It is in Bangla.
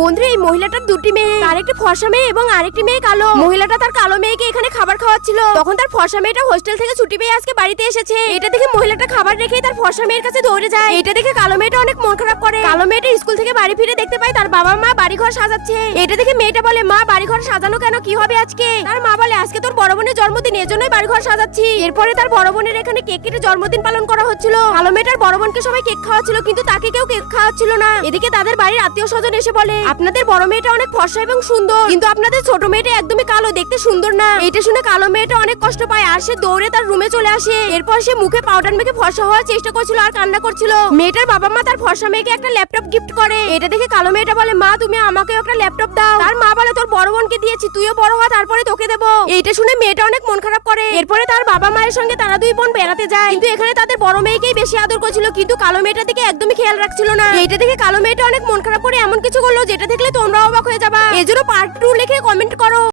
বন্ধুরা, এই মহিলাটার দুটি মেয়ে, তার একটি ফর্সা মেয়ে এবং আরেকটি মেয়ে কালো। মহিলাটা তার কালো মেয়েকে এখানে খাবার খাওয়াচ্ছিল। তখন তার ফর্সা মেয়েটা হোস্টেল থেকে ছুটি পেয়ে আজকে বাড়িতে এসেছে। এটা দেখে মহিলাটা খাবার রেখেই তার ফর্সা মেয়ের কাছে দৌড়ে যায়। এটা দেখে কালো মেয়েটা অনেক মন খারাপ করে। কালো মেয়েটা স্কুল থেকে বাড়ি ফিরে দেখতে পায় তার বাবা মা বাড়িঘর সাজাচ্ছে। এটা দেখে মেয়েটা বলে, মা বাড়িঘর সাজানো কেন, কি হবে আজকে? তার মা বলে, আজকে তোর বড় বোনের জন্মদিন, এজন্যই বাড়িঘর সাজাচ্ছি। এরপরে তার বড় বোনের এখানে কেক কেটে জন্মদিন পালন করা হচ্ছিল। কালো মেয়েটার বড় বোনকে সবাই কেক খাওয়াচ্ছিল, কিন্তু তাকে কেউ কেক খাওয়াচ্ছিল না। এদিকে তাদের বাড়ির আত্মীয় স্বজন এসে বলে, আপনাদের বড় মেয়েটা অনেক ফর্সা এবং সুন্দর, কিন্তু আপনাদের ছোট মেয়েটা একদমই কালো, দেখতে সুন্দর না। এটা শুনে কালো মেয়েটা অনেক কষ্ট পায় আর সে দৌড়ে তার রুমে চলে আসে। এরপর সে মুখে পাউডার মেখে ফর্সা হওয়ার চেষ্টা করছিল আর কান্না করছিল। মেয়েটার বাবা মা তার ফর্সা মেয়েকে একটা ল্যাপটপ গিফট করে। এটা দেখে কালো মেয়েটা বলে, মা তুমি আমাকে একটা ল্যাপটপ দাও। তার মা বলে, তোর বড় বোনকে দিয়েছি, তুইও বড় হ, তারপরে তোকে দেবো। এইটা শুনে মেয়েটা অনেক মন খারাপ করে। এরপরে তার বাবা মায়ের সঙ্গে তারা দুই বোন বেড়াতে যায়, কিন্তু এখানে তাদের বড় মেয়েকেই বেশি আদর করছিল, কিন্তু কালো মেয়েটার দিকে একদমই খেয়াল রাখছিল না। এইটা দেখে কালো মেয়েটা অনেক মন খারাপ করে এমন কিছু করলো যেটা দেখলে তোমরাও অবাক হয়ে যাবা। এজন্য পার্ট 2 লিখে কমেন্ট করো।